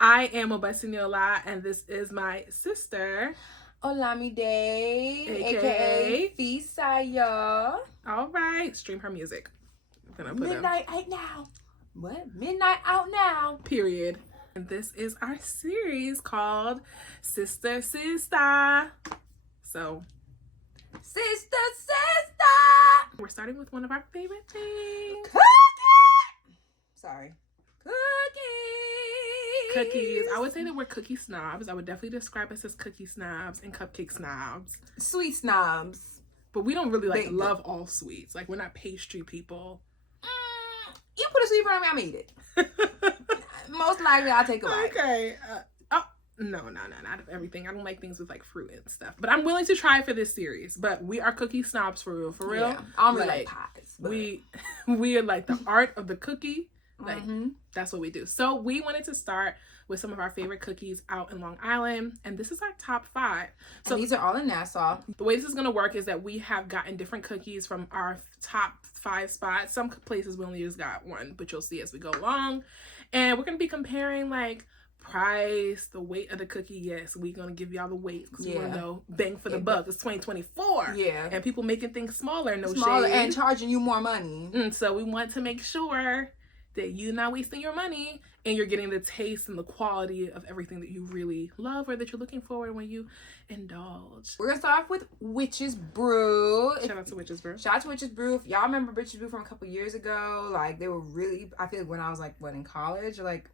I am Mobosinuola, and this is my sister, Olamide, aka Fisayo. All right, stream her music. Midnight out now. What? Midnight out now. Period. And this is our series called SisterSista. So, SisterSista. we're starting with one of our favorite things. Sorry. Cookies. I would say that we're cookie snobs. I would definitely describe us as cookie snobs and cupcake snobs. Sweet snobs. But we don't really love all sweets. Like, we're not pastry people. You put a sweet on me, I made it. Most likely I'll take a bite. Okay. No, not of everything. I don't like things with like fruit and stuff. But I'm willing to try for this series. But we are cookie snobs for real. Yeah, I don't really like pies. But... We are like the art of the cookie. Like, that's what we do. So we wanted to start with some of our favorite cookies out in Long Island. And this is our top 5. So and these are all in Nassau. The way this is going to work is that we have gotten different cookies from our top 5 spots. Some places we only just got one, but you'll see as we go along. And we're going to be comparing like price, the weight of the cookie. Yes, we're going to give y'all the weight because we want to know bang for the buck. It's 2024. Yeah. And people making things smaller, smaller shade. And charging you more money. So we want to make sure that you're not wasting your money and you're getting the taste and the quality of everything that you really love or that you're looking for when you indulge. We're gonna start off with Witch's Brew. Shout out to Witch's Brew. Shout out to Witch's Brew. If y'all remember Witch's Brew from a couple years ago, like they were really, I feel like when I was like in college, or like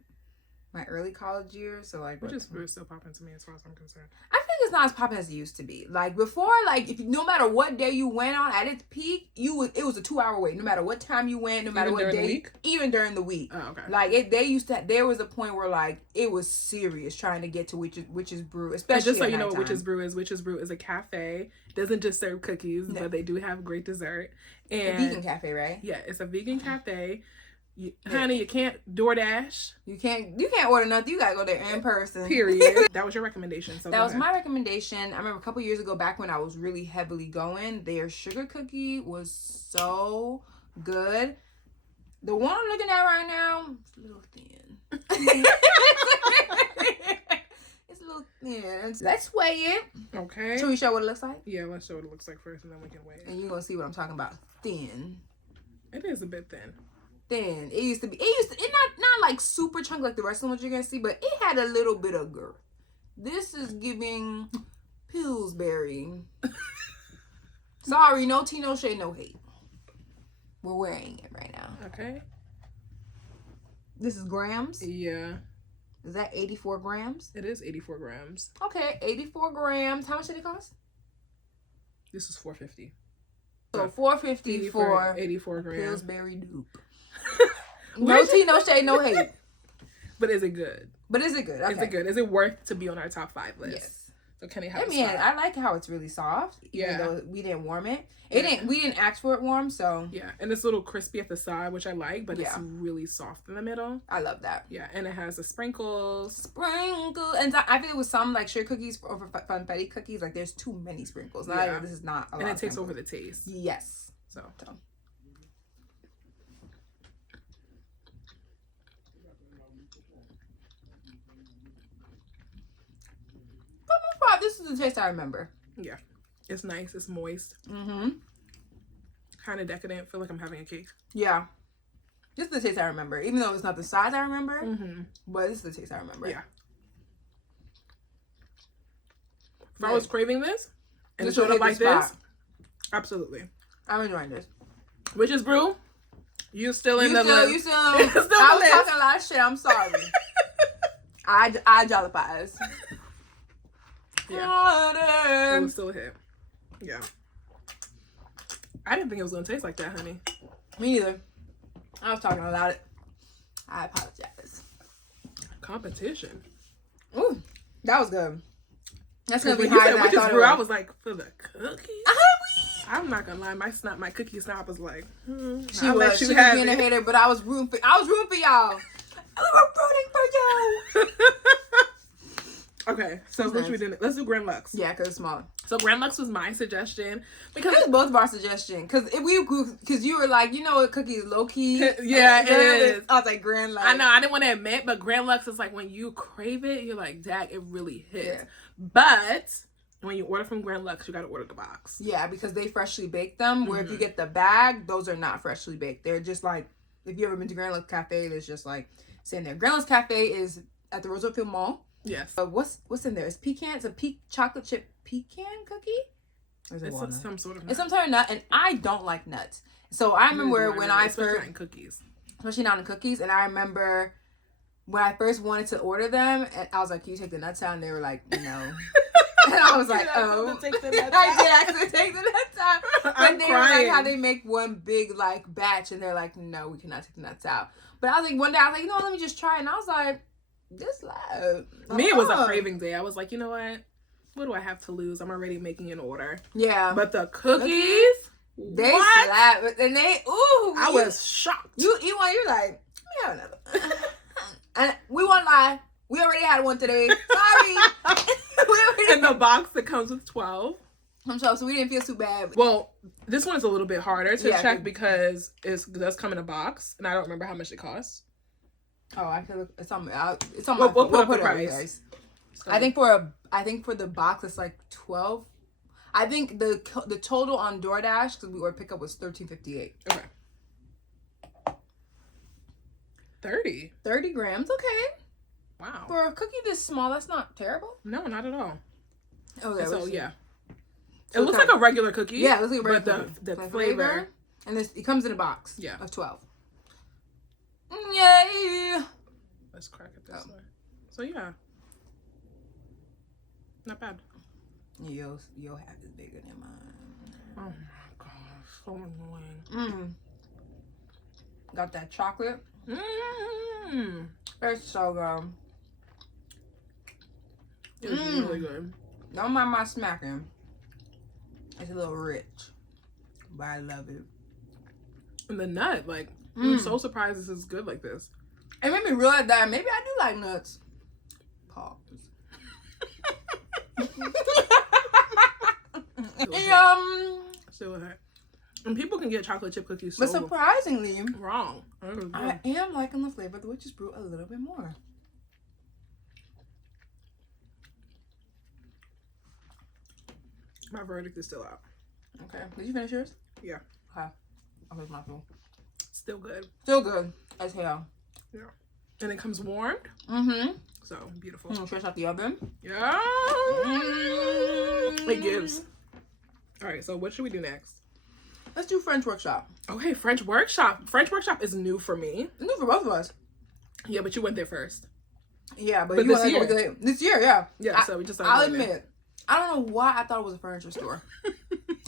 my early college years. So like Witch's Brew is still popping to me as far as I'm concerned. I think it's not as popping as it used to be. Like before, like if no matter what day you went on at its peak, it was a 2-hour wait. No matter what time you went, no matter what day, even during the week. Oh, okay. Like there was a point where like it was serious trying to get to Witch's Brew, especially. And just so you know what Witch's Brew is a cafe. It doesn't just serve cookies, but they do have great dessert. And a vegan cafe, right? Yeah, it's a vegan cafe. Honey, you can't DoorDash. You can't order nothing. You gotta go there in person. Period. That was your recommendation. So that was my recommendation. I remember a couple years ago, back when I was really heavily going, their sugar cookie was so good. The one I'm looking at right now, it's a little thin. It's a little thin. Let's weigh it. Okay. Should we show what it looks like? Yeah, let's show what it looks like first, and then we can weigh it. And you're gonna see what I'm talking about. Thin. It is a bit thin. Thin. It used to not like super chunky like the rest of what you're gonna see, but it had a little bit of girth. This is giving Pillsbury. Sorry, no tea, no shade, no hate. We're wearing it right now. Okay. This is grams? Yeah. Is that 84 grams? It is 84 grams. Okay, 84 grams. How much did it cost? This is $4.50. So $4.50 for 84 grams. Pillsbury dupe. No tea, no shade, no hate. But is it good? Okay. Is it good? Is it worth to be on our top 5 list? Yes. So can it have I like how it's really soft. Even though we didn't warm it. We didn't ask for it warm, so. Yeah, and it's a little crispy at the side, which I like, but it's really soft in the middle. I love that. Yeah, and it has the sprinkles. And I think it was some like sugar cookies over funfetti cookies. Like there's too many sprinkles. This is not a lot. And it takes over the taste. Yes. So. This is the taste I remember. Yeah. It's nice. It's moist. Kind of decadent. Feel like I'm having a cake. Yeah. This is the taste I remember. Even though it's not the size I remember. But this is the taste I remember. Yeah. If I was craving this and it This showed up like this, absolutely. I'm enjoying this. Witch's Brew, you still in the list. You still I was talking a lot of shit. I'm sorry. I jollifies. Yeah. It was still a hit. Yeah. I didn't think it was going to taste like that, honey. Me neither. I was talking about it. I apologize. Competition. Ooh, that was good. That's going to be higher higher than than I thought it was. I was like, for the cookies? I'm not going to lie. My cookie snob was like, She was being a hater, but I was rooting for y'all. We were rooting for you. Okay, so which we didn't. Let's do Grand Lux. Yeah, because it's smaller. So Grand Lux was my suggestion because it was both of our suggestion. Because you were like, you know what, cookie is low key. Yeah, it is. I was like Grand Lux. I know, I didn't want to admit, but Grand Lux is like when you crave it, you're like, dag, it really hits. Yeah. But when you order from Grand Lux, you got to order the box. Yeah, because they freshly bake them. Where if you get the bag, those are not freshly baked. They're just like, if you ever been to Grand Lux Cafe, there's just like sitting there. Grand Lux Cafe is at the Roosevelt Mall. Yes. What's in there? It's pecan. It's a chocolate chip pecan cookie. It's some sort of nut. It's some sort of nut, and I don't like nuts. So I remember when I first, not in cookies, especially not in cookies, and I remember when I first wanted to order them, and I was like, "Can you take the nuts out?" And they were like, "No." And I was like, "Oh." I did actually take the nuts out, but they were like how crying. they make one big like batch, and they're like, "No, we cannot take the nuts out." But I was like, one day I was like, "No, let me just try it," and I was like, "This loud." Me, it was a craving day. I was like, you know what do I have to lose? I'm already making an order. Yeah. But the cookies, they what? slap, and they I was shocked. You eat one, you're like, let me have another. And we won't lie, we already had one today. Sorry. In the box that comes with 12. So we didn't feel too bad. Well, this one is a little bit harder to Yeah, check because it does come in a box, and I don't remember how much it costs. Oh, I feel like it's on. We'll put up the it on you price. guys. So, I think for the box it's like 12. I think the total on DoorDash because we ordered pickup was $13.58. Okay. 30 grams. Okay. Wow. For a cookie this small, that's not terrible. No, not at all. Okay. So yeah. So it looks like a regular cookie. Yeah, it looks like a regular cookie. But the flavor. And it comes in a box. Yeah. Of 12. Yay! Let's crack it this way. So yeah. Not bad. Your half is bigger than mine. Oh my gosh, so annoying. Got that chocolate. Mm. It's so good. It's really good. Don't mind my smacking. It's a little rich, but I love it. And the nut, like, I'm so surprised this is good like this. It made me realize that maybe I do like nuts. Pause. Still hurt. And people can get chocolate chip cookies But so surprisingly, wrong. I am liking the flavor of the witch's brew a little bit more. My verdict is still out. Okay. Did you finish yours? Yeah. Okay. I'll make my food. Still good. Still good as hell. Yeah. And it comes warmed. So beautiful. Fresh out the oven. Yeah. It gives. All right. So what should we do next? Let's do French Workshop. Okay, French Workshop. French Workshop is new for me. It's new for both of us. Yeah, but you went there first. Yeah, but this year. This year, yeah. Yeah, so we just I'll admit, I don't know why I thought it was a furniture store.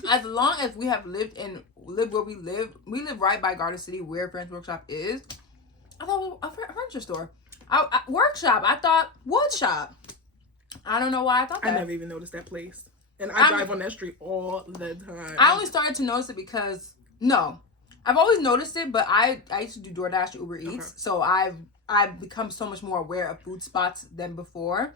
As long as we have lived where we live right by Garden City where French Workshop is. I thought it was a furniture store. Workshop. I thought wood shop. I don't know why I thought that. I never even noticed that place. And I drive on that street all the time. I only started to notice it because I've always noticed it, but I used to do DoorDash, Uber Eats, so I've become so much more aware of food spots than before.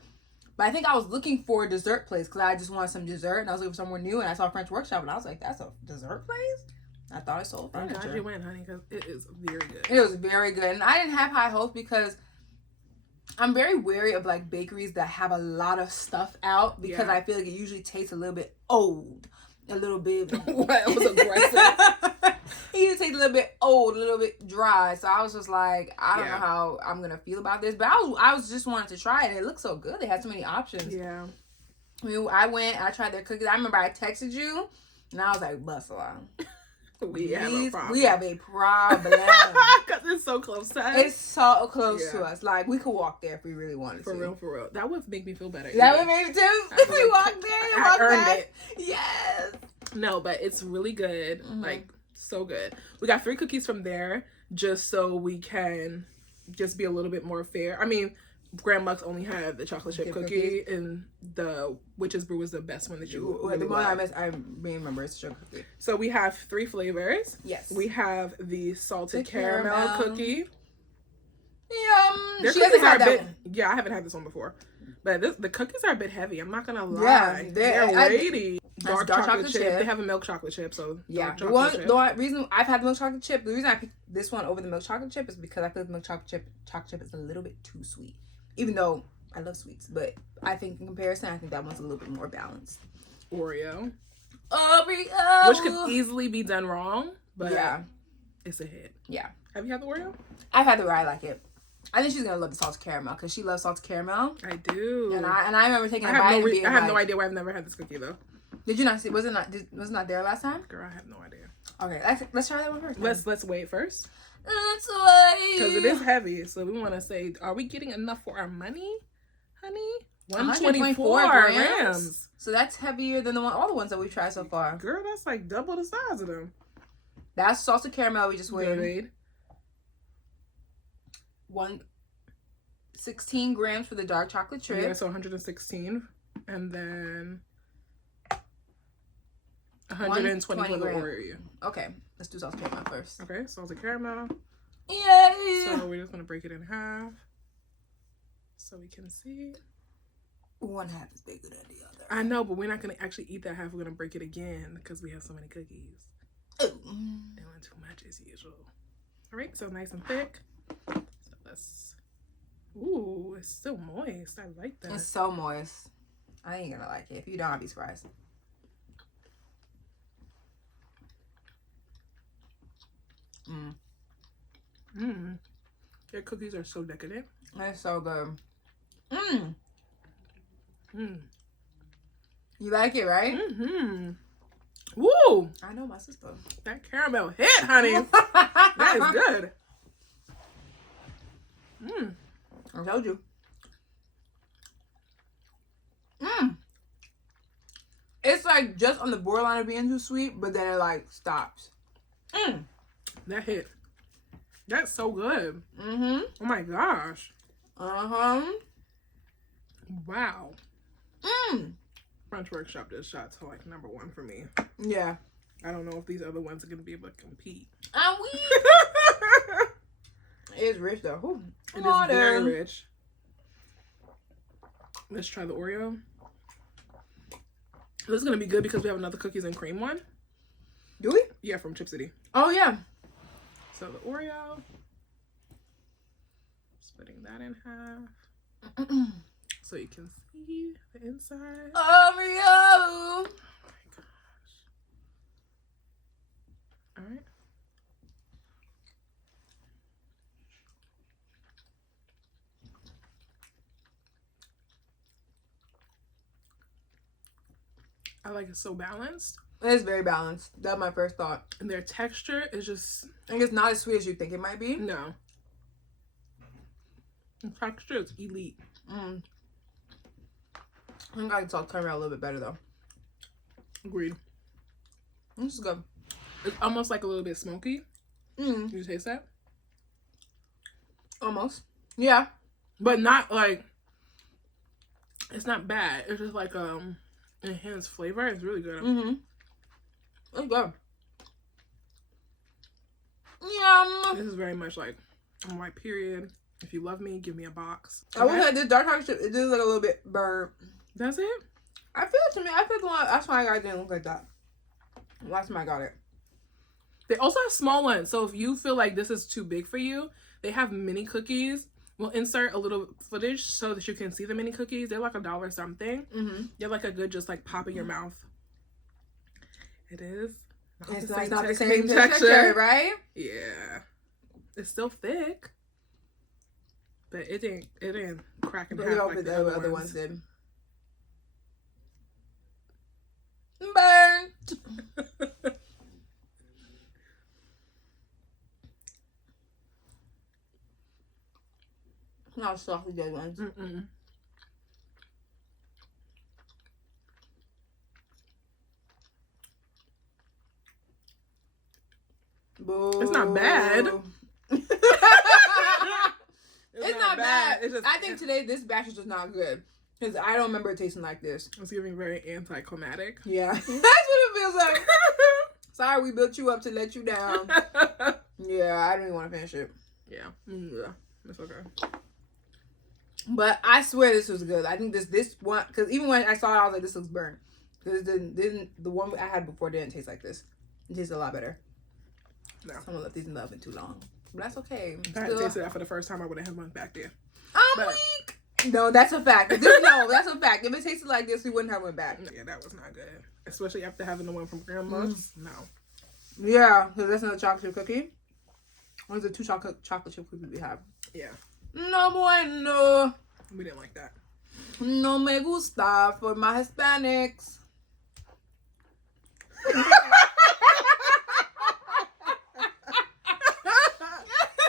But I think I was looking for a dessert place because I just wanted some dessert, and I was looking for somewhere new, and I saw French Workshop, and I was like, "That's a dessert place." I thought I sold furniture. I'm glad you went, honey, because it is very good. It was very good, and I didn't have high hopes because I'm very wary of like bakeries that have a lot of stuff out because I feel like it usually tastes a little bit old, a little bit. What? It was aggressive. It usually tastes a little bit old, a little bit dry. So I was just like, I don't know how I'm gonna feel about this, but I was just wanting to try it. It looked so good. They had so many options. Yeah. I tried their cookies. I remember I texted you, and I was like, "Busala, we have a problem. We have a problem because it's so close to us. It's so close to us. Like we could walk there if we really wanted for to. For real. That would make me feel better. That would make me too. If we walked there, I earned it. Yes. No, but it's really good. Like so good. We got 3 cookies from there just so we can just be a little bit more fair. I mean, Grand Lux only had the chocolate chip cookie, and the Witch's Brew was the best one that you really the one loved. I remember it's sugar cookie. So we have 3 flavors. Yes. We have the salted caramel cookie. Their She cookies hasn't are had a that bit. one. Yeah, I haven't had this one before. But the cookies are a bit heavy. I'm not gonna lie. Yeah, they're weighty. Dark chocolate chip. They have a milk chocolate chip, so Yeah. dark chip. The reason I've had the milk chocolate chip, the reason I picked this one over the milk chocolate chip is because I feel like the milk chocolate chip is a little bit too sweet. Even though I love sweets, but I think in comparison, I think that one's a little bit more balanced. Oreo, Oreo, which could easily be done wrong, but yeah, it's a hit. Yeah. Have you had the Oreo? I've had the Oreo. I like it. I think she's gonna love the salted caramel because she loves salted caramel. I do. And I remember taking a bite I and being have no idea why I've never had this cookie though. Did you not see? Was it not there last time? Girl, I have no idea. Okay, let's try that one first. Let's wait first. Let's wait. Because it is heavy, so we want to say, are we getting enough for our money, honey? 124 grams. So that's heavier than all the ones that we've tried so far. Girl, that's like double the size of them. That's salted caramel we just weighed. 116 grams for the dark chocolate chip. Yeah, so 116. And then 120 for the Oreo. Okay, let's do salted caramel first. Okay, salted caramel. Yay! So we're just going to break it in half so we can see. One half is bigger than the other. I know, but we're not going to actually eat that half. We're going to break it again because we have so many cookies. Ooh. And too much as usual. All right, so nice and thick. So let's... Ooh, it's still moist. I like that. It's so moist. I ain't gonna like it. If you don't, I'll be surprised. Their cookies are so decadent. They're so good. You like it, right? Woo! I know my sister. That caramel hit, honey. That is good. I told you. It's like just on the borderline of being too sweet, but then it like stops. That hit. That's so good. Oh my gosh. Wow. French Workshop just shot to like #1 for me. Yeah. I don't know if these other ones are gonna be able to compete. It is rich though. Ooh. It is very rich. Let's try the Oreo. This is gonna be good because we have another cookies and cream one. Do we? Yeah, from Chip City. Oh yeah. So the Oreo. Splitting that in half. So you can see the inside. Oreo. Oh my gosh. All right. I like it so balanced. It's very balanced. That's my first thought. And their texture is just... I think it's not as sweet as you think it might be. No. The texture is elite. I think I can salt caramel a little bit better though. Agreed. This is good. It's almost like a little bit smoky. Did you taste that? Almost. Yeah. But not like... It's not bad. It's just like enhanced flavor. It's really good. It's good. Yum. This is very much like on my period. If you love me, give me a box. I will say this dark chocolate chip, it does look a little bit burnt. That's it? I feel it to me. I feel the one. That's why I got it didn't look like that. Last time I got it. They also have small ones. So if you feel like this is too big for you, they have mini cookies. We'll insert a little footage so that you can see the mini cookies. They're like $1 something. They're like a good just like pop in your mouth. It is. It's not the same texture, right? Yeah. It's still thick. But it didn't crack in half like the other ones did. Burnt. Not soft as the other ones. Boo. It's not bad. It's not bad. It's just, I think today this batch is just not good. Because I don't remember it tasting like this. It's giving very anticlimactic. Yeah. That's what it feels like. Sorry, we built you up to let you down. Yeah, I don't even want to finish it. Yeah. It's okay. But I swear this was good. I think this one, because even when I saw it, I was like, this looks burnt. Because the one I had before didn't taste like this. It tasted a lot better. No. Someone left these in the oven too long. But that's okay. If I had tasted that for the first time, I would have had one back there. I'm weak. No, that's a fact. No, that's a fact. If it tasted like this, we wouldn't have one back. Yeah, that was not good. Especially after having the one from Grandma's. No. Yeah, because that's not a chocolate chip cookie. What is the 2 chocolate chip cookies we have? Yeah. No bueno. We didn't like that. No me gusta for my Hispanics.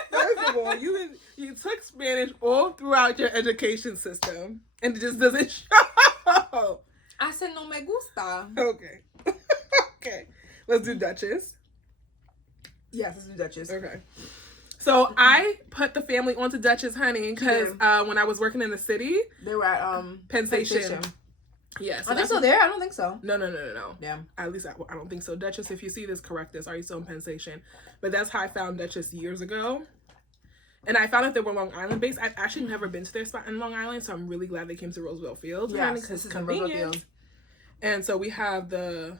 First of all, you took Spanish all throughout your education system, and it just doesn't show. I said no me gusta. Okay. Okay. Let's do Duchess. Yes, let's do Duchess. Okay. So I put the family onto Duchess, honey, because when I was working in the city, they were at Penn Station. Yes. Are they still there? I don't think so. No. Yeah. At least I don't think so. Duchess, if you see this, correct us. Are you still in Penn Station? But that's how I found Duchess years ago. And I found out they were Long Island based. I've actually never been to their spot in Long Island, so I'm really glad they came to Roosevelt Field. Yeah, because it's convenient. And so we have the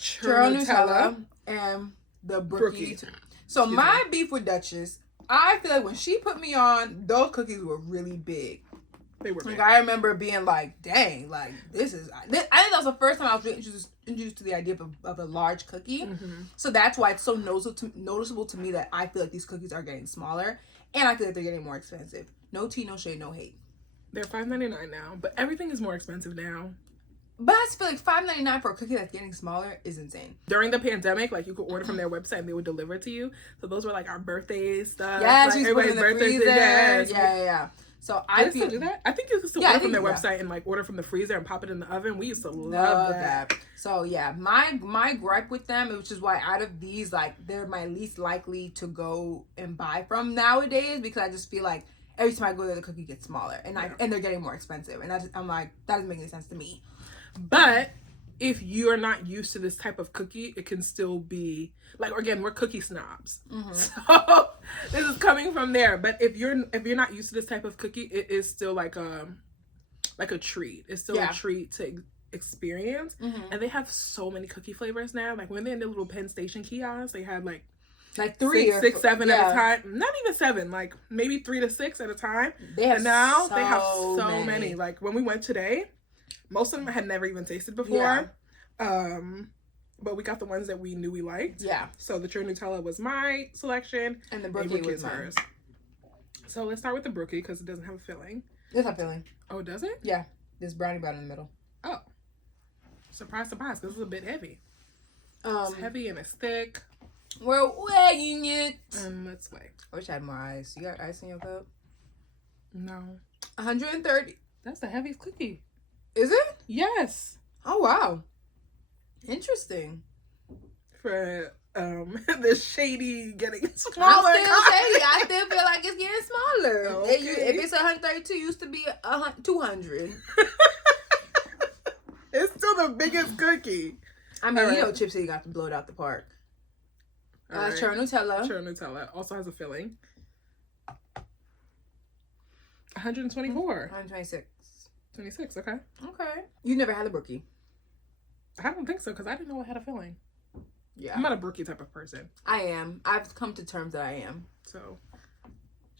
churro Nutella and the brookie. So my beef with Duchess, I feel like when she put me on, those cookies were really big. They were big. Like, I remember being like, dang, like, this is... I think that was the first time I was really introduced to the idea of a large cookie. Mm-hmm. So that's why it's so noticeable to me that I feel like these cookies are getting smaller. And I feel like they're getting more expensive. No tea, no shade, no hate. They're $5.99 now. But everything is more expensive now. But I just feel like $5.99 for a cookie that's getting smaller is insane. During the pandemic, like, you could order from their website and they would deliver to you. So those were like our birthday stuff. Yes, like, everybody's birthdays. Yes. Yeah. So I still do that. I think you can still order from their website that. And like order from the freezer and pop it in the oven. We used to love that. So yeah, my gripe with them, which is why out of these, like, they're my least likely to go and buy from nowadays, because I just feel like every time I go there, the cookie gets smaller and they're getting more expensive, and I'm like, that doesn't make any sense to me. But if you're not used to this type of cookie, it can still be like, again, we're cookie snobs. Mm-hmm. So this is coming from there. But if you're not used to this type of cookie, it is still like a treat. It's still a treat to experience. Mm-hmm. And they have so many cookie flavors now. Like when they're in the little Penn Station kiosks, they have like 3 six, 7 at a time. Not even 7, like maybe 3 to 6 at a time. They have so many. Like when we went today, most of them I had never even tasted before. Yeah. But we got the ones that we knew we liked. Yeah. So the churro Nutella was my selection. And the brookie was hers. So let's start with the brookie because it doesn't have a filling. It's a filling. Oh, does it? Yeah. There's brownie bun in the middle. Oh. Surprise, surprise, because it's a bit heavy. It's heavy and it's thick. We're weighing it. Let's weigh. I wish I had more ice. You got ice in your cup? No. 130. That's the heaviest cookie. Is it? Yes. Oh, wow. Interesting. For the shady getting smaller. I still feel like it's getting smaller. Okay. If it's 132, it used to be 200. It's still the biggest cookie. I mean, you know, Chip City got to blow it out the park. Churro Nutella. Churro Nutella also has a filling. 124. 126. 26, okay. Okay. You never had a brookie? I don't think so, because I didn't know it had a filling. Yeah. I'm not a brookie type of person. I am. I've come to terms that I am. So,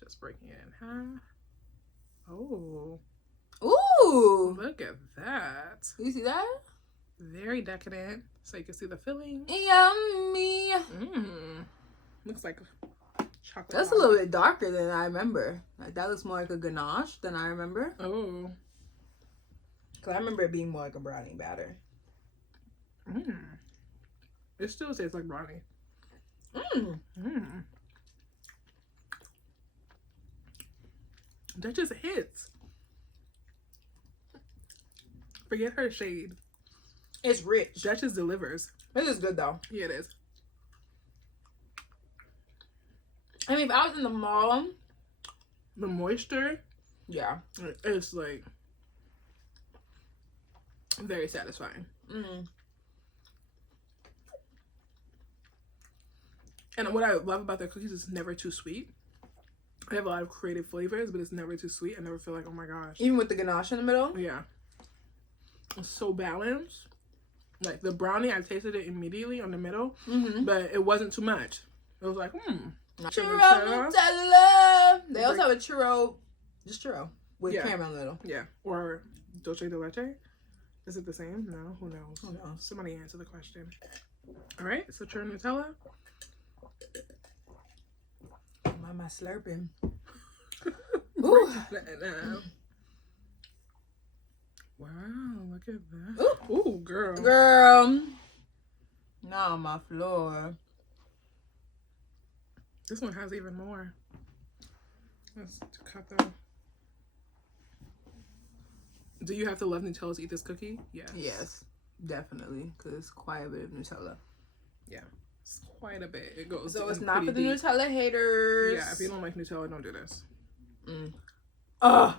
just breaking it in half. Oh. Ooh. Look at that. You see that? Very decadent. So you can see the filling. Yummy. Looks like chocolate. That's a little bit darker than I remember. Like, that looks more like a ganache than I remember. Oh. Because I remember it being more like a brownie batter. It still tastes like brownie. That just hits. Forget her shade. It's rich. That just delivers. This is good though. Yeah, it is. I mean, if I was in the mall, the moisture, yeah, it's like very satisfying. And what I love about their cookies is it's never too sweet. They have a lot of creative flavors, but it's never too sweet. I never feel like, oh my gosh. Even with the ganache in the middle? Yeah. It's so balanced. Like the brownie, I tasted it immediately on the middle, but it wasn't too much. It was like, Churro Nutella. They also have a churro, just churro, with caramel in the middle. Yeah. Or dulce de leche. Is it the same? No. Who knows? Who knows? Somebody answer the question. All right. So churro Nutella. Mama slurping. Ooh. Wow, look at that. Ooh, girl. Girl. Now on my floor. This one has even more. Let's cut them. Do you have to love Nutella to eat this cookie? Yes. Yes, definitely. Because it's quite a bit of Nutella. Yeah. It's quite a bit. It goes So it's not for the Nutella haters. Yeah, if you don't like Nutella, don't do this. Ugh.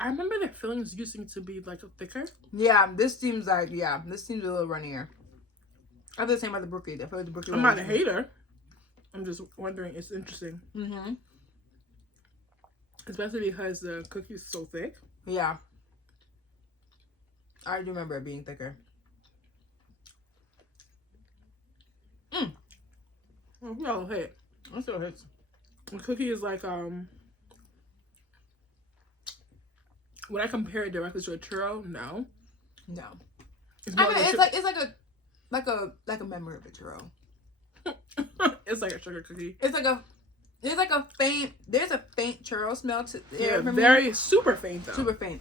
I remember the fillings used to be like thicker. Yeah, this seems like, this seems a little runnier. I feel the same about the brookie. I feel like the brookie. I'm not a hater. I'm just wondering. It's interesting. Especially because the cookie is so thick. Yeah. I do remember it being thicker. Oh, no, hit. It still hits. The cookie is like when I compare it directly to a churro, no. It's like a memory of a churro. It's like a sugar cookie. There's a faint churro smell to it. Yeah, very super faint though. Super faint.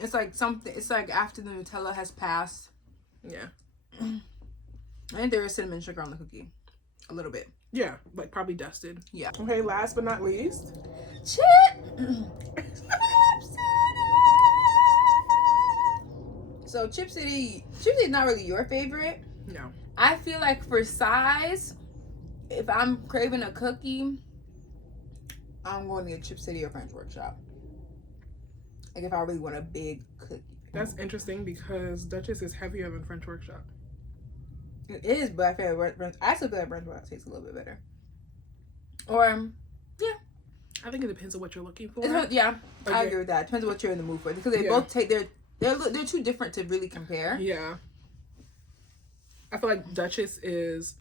It's like something. It's like after the Nutella has passed. Yeah. I think there is cinnamon sugar on the cookie, a little bit. Yeah, like probably dusted. Yeah. Okay, last but not least, So Chip City is not really your favorite. No. I feel like for size, if I'm craving a cookie, I'm going to get Chip City or French Workshop. Like if I really want a big cookie. That's interesting because Duchess is heavier than French Workshop. It is, but I feel like I still feel like French Workshop tastes a little bit better. Or I think it depends on what you're looking for. I agree with that. Depends on what you're in the mood for, because they both take they're too different to really compare. Yeah. I feel like Duchess is,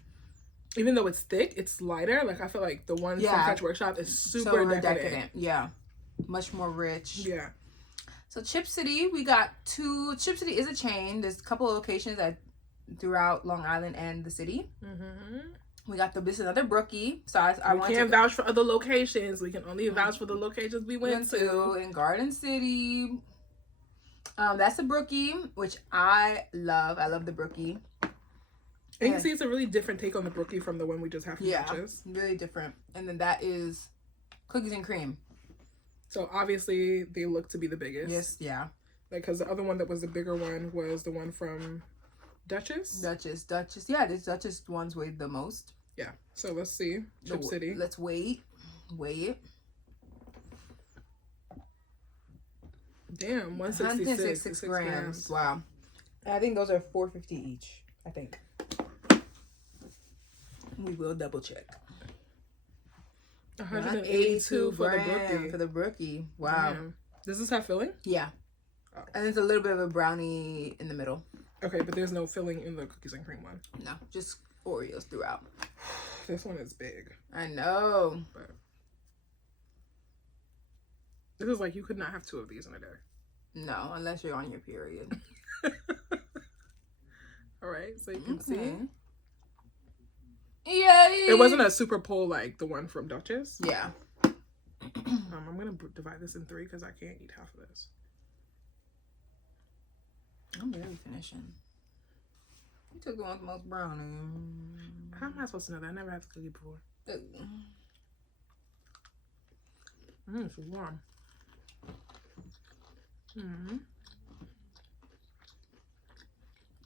even though it's thick, it's lighter. Like I feel like the one from French Workshop is super decadent. Yeah. Much more rich. Yeah. So Chip City, we got two. Chip City is a chain. There's a couple of locations throughout Long Island and the city. We got this is another brookie. So I can't vouch for other locations. We can only vouch for the locations we went to. In Garden City. That's a brookie, which I love. I love the brookie. And you can see it's a really different take on the brookie from the one we just have from Duchess. Really different. And then that is cookies and cream. So obviously they look to be the biggest. Yes, yeah. Like, because the other one that was the bigger one was the one from Duchess. Duchess. Yeah, this Duchess one's weighed the most. Yeah. So let's see. Chip City. Let's weigh it. Damn, 166 grams. Wow. And I think those are $4.50 each. I think. We will double check. 182 for the brookie. For the brookie. Wow. Damn. Does this have filling? Yeah. Oh. And there's a little bit of a brownie in the middle. Okay, but there's no filling in the cookies and cream one. No, just Oreos throughout. This one is big. I know. But this is like you could not have two of these in a day. No, unless you're on your period. All right, so you can see. Yeah. It wasn't a super pull like the one from Duchess. Yeah. I'm gonna divide this in 3 because I can't eat half of this. I'm barely finishing. You took the one with the most brownie. How am I supposed to know that? I never had the cookie before. It's warm.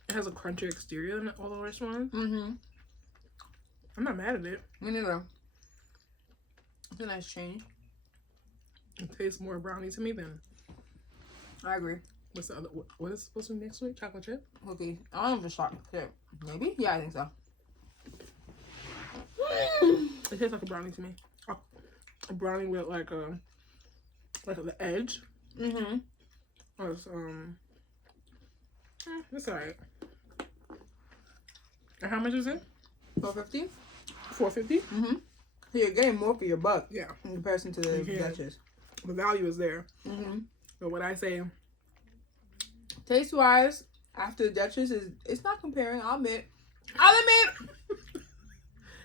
It has a crunchy exterior than all the rest ones. I'm not mad at it. Me neither. It's a nice change. It tastes more brownie to me than. I agree. What's the other? What is supposed to be next week? Chocolate chip? Okay. I don't know if it's chocolate chip. Maybe? Yeah, I think so. It tastes like a brownie to me. A brownie with like the edge. Mm-hmm. It's alright. And how much is it? $4.50. $4.50. Mm-hmm. So you're getting more for your buck. Yeah. In comparison to the Duchess. The value is there. Mm-hmm. But what I say, taste wise, after the Duchess it's not comparing. I'll admit.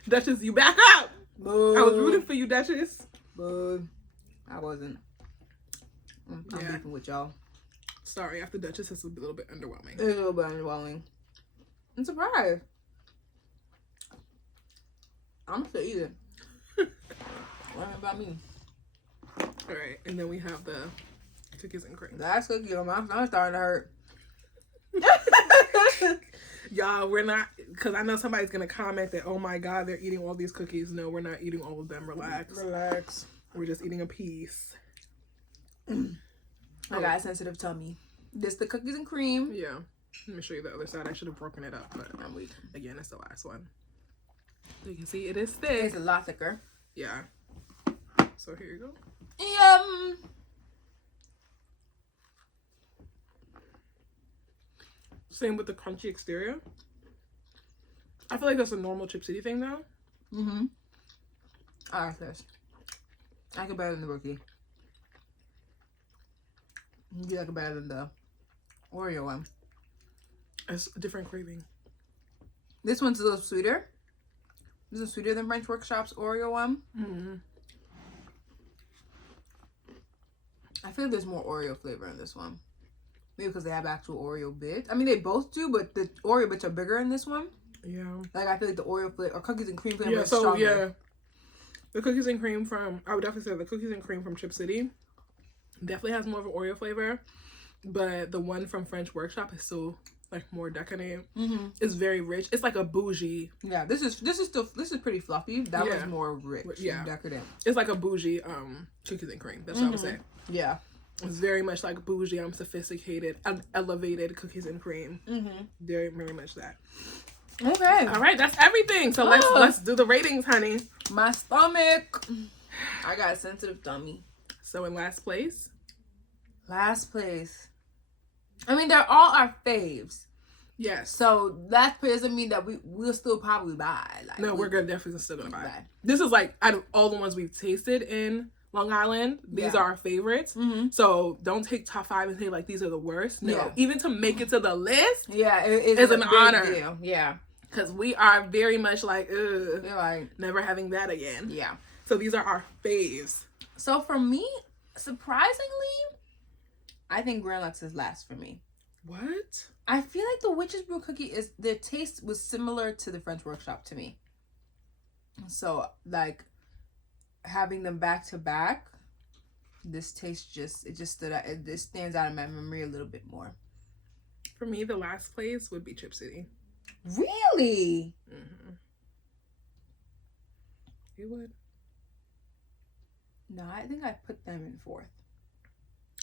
Duchess, you back up. Boo. I was rooting for you, Duchess. Boo. I wasn't. I'm beefing with y'all. Sorry, after Duchess, this was a little bit underwhelming. It's a little bit underwhelming. I'm surprised. I'm still eating. What about me? All right, and then we have the cookies and cream. Last cookie on my stomach starting to hurt. Y'all, we're not, because I know somebody's going to comment that, oh my God, they're eating all these cookies. No, we're not eating all of them. Relax. Relax. We're just eating a piece. I got a sensitive tummy. This the cookies and cream. Yeah. Let me show you the other side. I should have broken it up, but I'm weak. Again, it's the last one. You can see it is thick. It's a lot thicker. Yeah. So here you go. Yum. Same with the crunchy exterior. I feel like that's a normal Chip City thing though. Mm-hmm. I like this. I like it better than the rookie. You like it better than the Oreo one. It's a different craving. This one's a little sweeter. This is sweeter than French Workshop's Oreo one. Mm-hmm. I feel like there's more Oreo flavor in this one. Maybe because they have actual Oreo bits. I mean, they both do, but the Oreo bits are bigger in this one. Yeah. Like, I feel like the Oreo flavor, or cookies and cream flavor Yeah, is so, stronger. yeah. The cookies and cream from, I would definitely say the cookies and cream from Chip City definitely has more of an Oreo flavor. But the one from French Workshop is still, like, more decadent. Mm-hmm. It's very rich. It's like a bougie. Yeah, this is pretty fluffy. That Yeah. was more rich and decadent. It's like a bougie cookies and cream. That's what I would say. Yeah. It's very much like bougie, sophisticated, elevated cookies and cream. Mm-hmm. Very, very much that. Okay. All right, that's everything. So let's do the ratings, honey. My stomach. I got a sensitive tummy. So in last place. Last place. I mean, they're all our faves. Yes. So last place doesn't mean that we'll still probably buy. Like, No, we're definitely still gonna buy. This is like out of all the ones we've tasted in Long Island, these are our favorites. Mm-hmm. So don't take top 5 and say like these are the worst. No, even to make it to the list, it's an honor. Deal. Yeah, because we are very much like, you're like never having that again. Yeah. So these are our faves. So for me, surprisingly, I think Grand Lux is last for me. What? I feel like the Witch's Brew cookie the taste was similar to the French Workshop to me. So like, having them back to back, this taste just stood out. It stands out in my memory a little bit more. For me, the last place would be Chip City. Really? Mm-hmm. You would? No, I think I put them in 4th.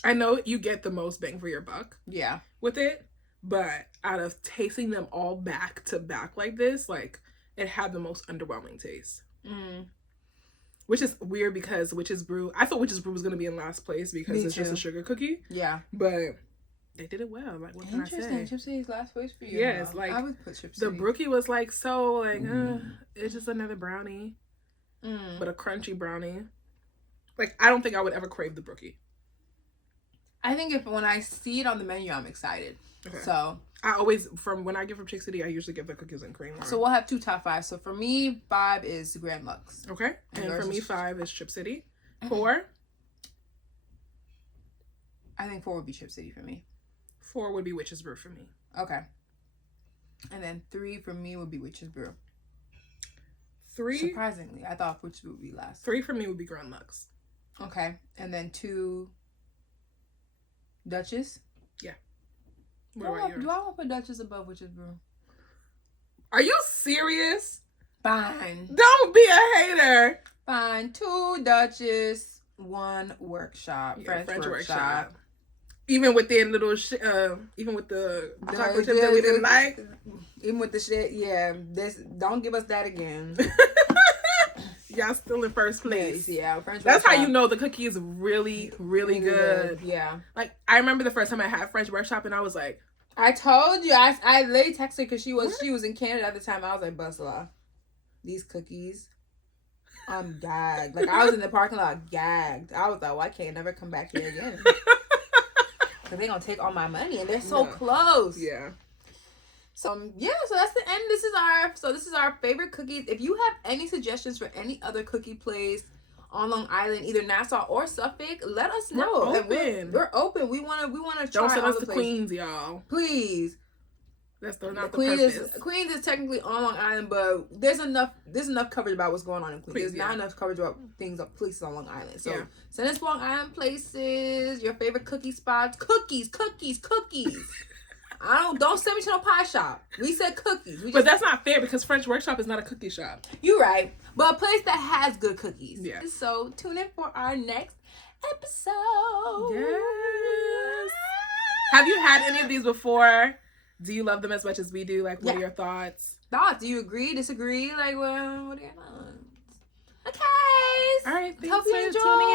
I know you get the most bang for your buck. Yeah. With it, but out of tasting them all back to back like this, like it had the most underwhelming taste. Mm. Which is weird because Witch's Brew, I thought Witch's Brew was going to be in last place because it's just a sugar cookie. Yeah. But they did it well. Like, what can I say? Chip City's last place for you. Yes, like, I would put Chip City. The Brookie was like, so, like, it's just another brownie. Mm. But a crunchy brownie. Like, I don't think I would ever crave the Brookie. I think when I see it on the menu, I'm excited. Okay. So I always, when I give from Chick City, I usually give the cookies and cream one. So we'll have 2 top 5. So for me, 5 is Grand Lux. Okay. And for me, 5 is Chip City. 4? I think 4 would be Chip City for me. 4 would be Witch's Brew for me. Okay. And then 3 for me would be Witch's Brew. 3? Surprisingly, I thought Witch's Brew would be last. 3 for me would be Grand Lux. Okay. And then 2, Duchess? Yeah. Do I want to put Duchess above Witch's Brew? Are you serious? Fine. Don't be a hater. Fine. 2 Duchess, 1 Workshop. Yeah, French Workshop. Even with their little even with the chocolate chip that we didn't like. Even with the shit, yeah. Don't give us that again. Y'all still in first place. Yeah, French That's Workshop. how you know the cookie is really, really good. Yeah. Like, I remember the first time I had French Workshop and I was like, I told you. I literally texted her because she was in Canada at the time. I was like, Busla, these cookies, I'm gagged. Like, I was in the parking lot gagged. I was like, well, I can't never come back here again. Because they're going to take all my money and they're so close. Yeah. So so that's the end. This is our favorite cookies. If you have any suggestions for any other cookie place on Long Island, either Nassau or Suffolk, let us know. We're open. We wanna try. Don't send us to Queens, y'all. Please. That's not the Queens purpose. Queens is technically on Long Island, but there's enough coverage about what's going on in Queens. There's not enough coverage about places on Long Island. So send us Long Island places, your favorite cookie spots, cookies. Don't send me to no pie shop. We said cookies. But that's not fair because French Workshop is not a cookie shop. You're right. But a place that has good cookies. Yeah. So tune in for our next episode. Yes. Have you had any of these before? Do you love them as much as we do? Like, what are your thoughts? Do you agree? Disagree? Like, what are your thoughts? Okay. All right. Thanks Hope you for enjoyed. tuning